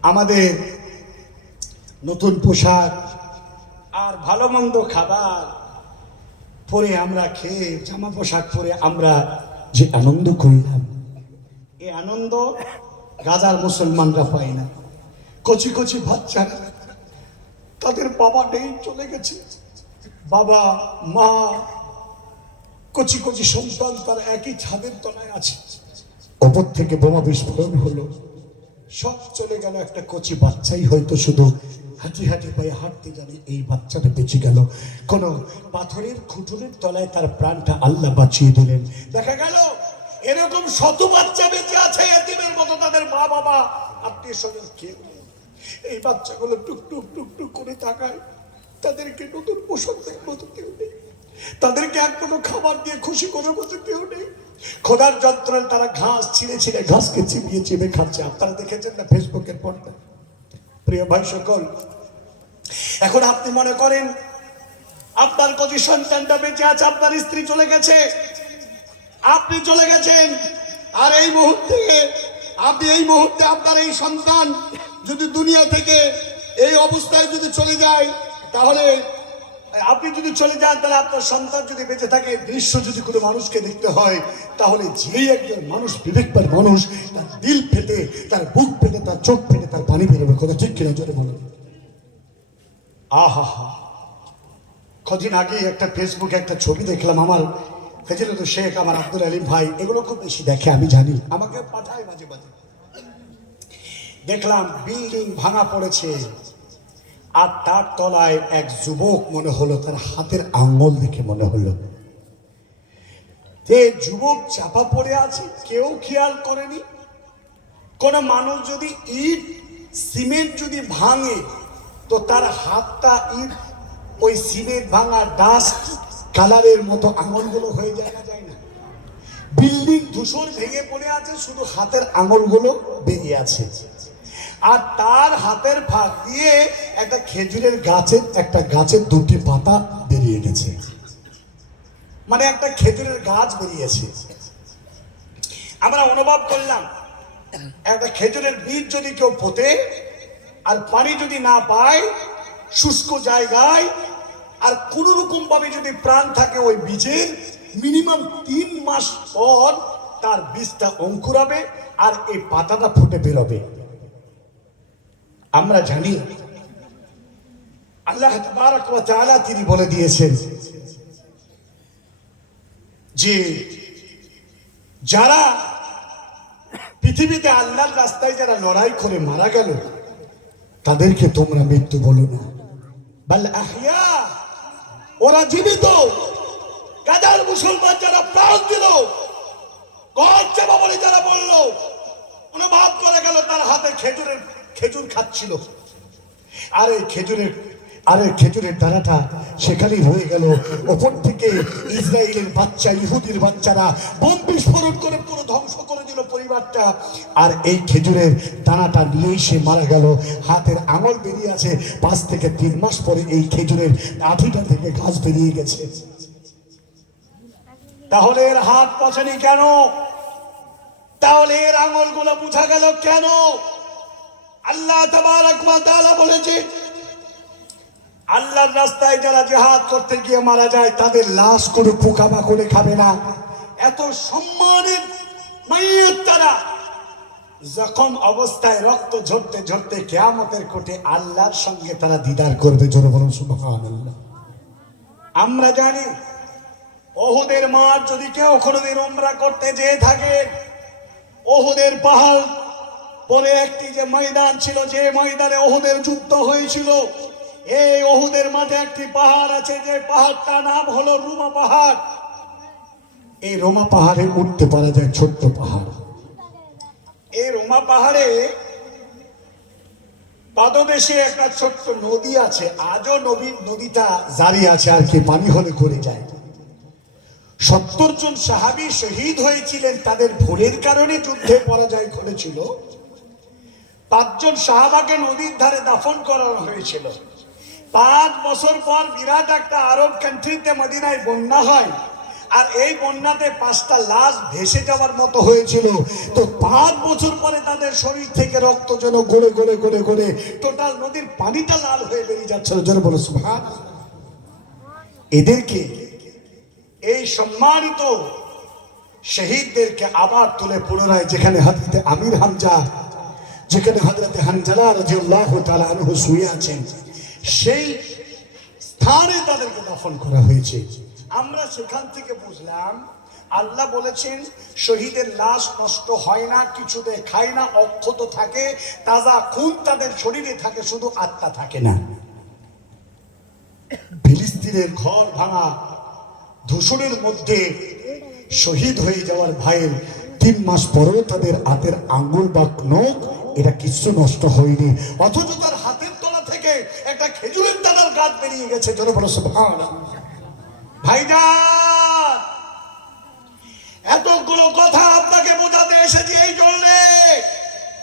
আমাদের নতুন পোশাক আর ভালো মন্দ খাবার পরে আমরা খেয়ে জামা পোশাক পরে আমরা যে আনন্দ করলাম, এই আনন্দ গাজার মুসলমানরা পায় না। কচি কচি বাচ্চারা, তাদের বাবা নেই, চলে গেছে, বাবা মা, কচি কচি সন্তান, তারা একই ছাদের তলায় আছে। ওপর থেকে বোমা বিস্ফোরণ হলো, সব চলে গেল। একটা কচি বাচ্চাই হয়তো শুধু হাঁটি হাঁটি পায়ে হাঁটতে জানে, এই বাচ্চাটা বেঁচে গেল। কোন পাথরের খুঁটুরের তলায় তার প্রাণটা আল্লাহ বাঁচিয়ে দিলেন। দেখা গেল এরকম শত বাচ্চা বেঁচে আছে এতিমের মতো, তাদের মা বাবা আত্মীয় স্বজন কেউ নেই। এই বাচ্চাগুলো টুকটুক টুকটুক করে তাকায়, তাদেরকে নতুন পোশাক দেওয়ার মতো কেউ নেই, তাদেরকে এক কোনো খাবার দিয়ে খুশি করার মতো কেউ নেই। খোদার যন্ত্রণায় তারা ঘাস ছিঁড়ে ছিঁড়ে ঘাসকে চিবিয়ে চিবে খাচ্ছে। আপনারা দেখেছেন না ফেসবুকের পর্দায়? প্রিয় ভাই সকল, এখন আপনি মনে করেন আপনার কচি সন্তানটা বেঁচে আছে, আপনার স্ত্রী চলে গেছে, আপনি চলে গেছেন, আর এই মুহূর্তে আপনার এই সন্তান যদি দুনিয়া থেকে এই অবস্থায় যদি চলে যায়, তাহলে আপনি যদি চলে যান, তাহলে আপনার সন্তান যদি বেঁচে থাকে, দৃশ্য যদি কোনো মানুষকে দেখতে হয়, তাহলে যেই একজন মানুষ বিবেকবান মানুষ, তার দিল ফেটে, তার বুক ফেটে, তার চোখ ফেটে, তার পানি বেরোবে। কথা ঠিক কিনা জোরে বলুন। আহা হা, কদিন আগে একটা ফেসবুকে একটা ছবি দেখলাম, আমার ফেজিলত শেখ, আমার আব্দুল আলিম ভাই এগুলো খুব বেশি দেখে, আমি জানি, আমাকে পাঠায় মাঝে মাঝে। দেখলাম বিল্ডিং ভাঙা পড়েছে, আর তার তলায় এক যুবক মনে হলো, তার হাতের আঙ্গুল দেখে মনে হলো যে যুবক চাপা পড়ে আছে, কেউ খেয়াল করেনি। কোন মানুষ যদি ইট সিমেন্ট যদি ভাঙে, তো তার হাতটা ইট ওই সিমেন্ট ভাঙা ডাস্ট কালারের মতো আঙুলগুলো হয়ে যায় না, যায় না? বিল্ডিং ধূসর ভেঙে পড়ে আছে, শুধু হাতের আঙুলগুলো বেরিয়ে আছে, আর তার হাতের ফাঁক দিয়ে একটা খেজুরের গাছের দুটি পাতা বেরিয়ে গেছে, মানে একটা খেজুরের গাছ বেরিয়েছে। আমরা অনুভব করলাম, একটা খেজুরের বীজ যদি কেউ পোতে আর পানি যদি না পায় শুষ্ক জায়গায়, আর কোন রকম ভাবে যদি প্রাণ থাকে ওই বীজের, মিনিমাম 3 মাস পর তার বীজটা অঙ্কুরাবে আর এই পাতাটা ফুটে বেরোবে। আমরা জানি আল্লাহ তাবারক ওয়া তাআলা তিনি বলে দিয়েছেন যে যারা পৃথিবীতে আল্লাহর রাস্তায় যারা লড়াই করে মারা গেল, তাদেরকে তোমরা মৃত্যু বলো না, বাল আহইয়া, ওরা জীবিত। গাজার মুসলমান যারা প্রাণ দিল, ঘর চাপা বলে যারা বলল, অনুভব করে গেল তার হাতে খেজুর খাচ্ছিল, আর এই খেজুরের দানাটা সেখানেই হয়ে গেল। ওপর থেকে ইসরায়েলের বাচ্চা, ইহুদির বাচ্চারা বোম বিস্ফোরণ করে পুরো ধ্বংস করে দিল পরিবারটা, আর এই খেজুরের দানাটা নিয়েই সে মারা গেল। হাতের আঙুল বেরিয়ে আছে, 5 থেকে 3 মাস পরে এই খেজুরের আঠিটা থেকে গাছ বেরিয়ে গেছে। তাহলে এর হাত পচেনি কেন? তাহলে এর আঙুলগুলো বুঝা গেল কেন? আল্লাহ তাবারক ওয়া তাআলা বলেছে, আল্লাহর রাস্তায় যারা জিহাদ করতে গিয়ে মারা যায়, তাদের লাশ কোনো পোকামাকড়ে খাবে না। এত সম্মানের মাইয়ত তারা, জখম অবস্থায় রক্ত ঝরতে ঝরতে কিয়ামতের কোঠে আল্লাহর সঙ্গে তারা দিদার করবে। জোরে বলুন সুবহানাল্লাহ। আমরা জানি ওহুদের মাঠ যদি কেউ কোনোদিন উমরা করতে যেয়ে থাকে, ওহুদের পাহাড় পরে একটি যে ময়দান ছিল, যে ময়দানে ওহুদের যুদ্ধ হয়েছিল, এই ওহুদের মাঠে একটি পাহাড় আছে, যে পাহাড়টা নাম হলো রুমা পাহাড়। এই রোমা পাহাড়ে উঠতে পারা যায়, ছোট্ট পাহাড়। এই রোমা পাহাড়ে পাদদেশে একটা ছোট্ট নদী আছে, আজও নদীটা জারি আছে, আর কি পানি হলে করে যায়। 70 জন সাহাবী শহীদ হয়েছিলেন, তাদের ভুলের কারণে যুদ্ধে পরাজয় ঘটেছিল। 5 জন সাহাবাকে নদীর ধারে দাফন করানো হয়েছিল। 5 বছর পর বিরাট একটা আরব কান্ট্রিতে মদিনায় বন্যা হয়, আর এই বন্যাতে 5টা লাশ ভেসে যাওয়ার মতো হয়েছিল। তো 5 বছর পরে তাদের শরীর থেকে রক্ত যেন গড়ে গড়ে গড়ে গড়ে টোটাল নদীর পানিটা লাল হয়ে বেরিয়ে যাচ্ছিল। জোরে বলো সুবহান। এদেরকে, এই সম্মানিত শহীদদেরকে আবার তুলে পুনরায় যেখানে হযরত আমির হামজা, যেখানে হযরত হানজালা রাদিয়াল্লাহু তাআলা আনহু শুয়ে আছেন, সেই স্থানে তাদেরকে দাফন করা হয়েছে। আমরা সেখান থেকে বুঝলাম আল্লাহ বলেছেন শহীদের লাশ নষ্ট হয় না, কিছুতে খায় না, অক্ষত থাকে, তাজা খুন তাদের শরীরে থাকে, শুধু আত্মা থাকে না। ফিলিস্তিনের ঘর ভাঙা ধূসরের মধ্যে শহীদ হয়ে যাওয়ার ভাইয়ের 3 মাস পরেও তাদের হাতের আঙ্গুল বা নখ এটা কিছু নষ্ট হয়নি, অথচ তার হাতের তলা থেকে একটা খেজুরের দানার গাছ বেরিয়ে গেছে। জোরে বলো সুবহানাল্লাহ। ভাইজান, এতগুলো কথা আপনাকে বোঝাতে এসেছি এই জন্যে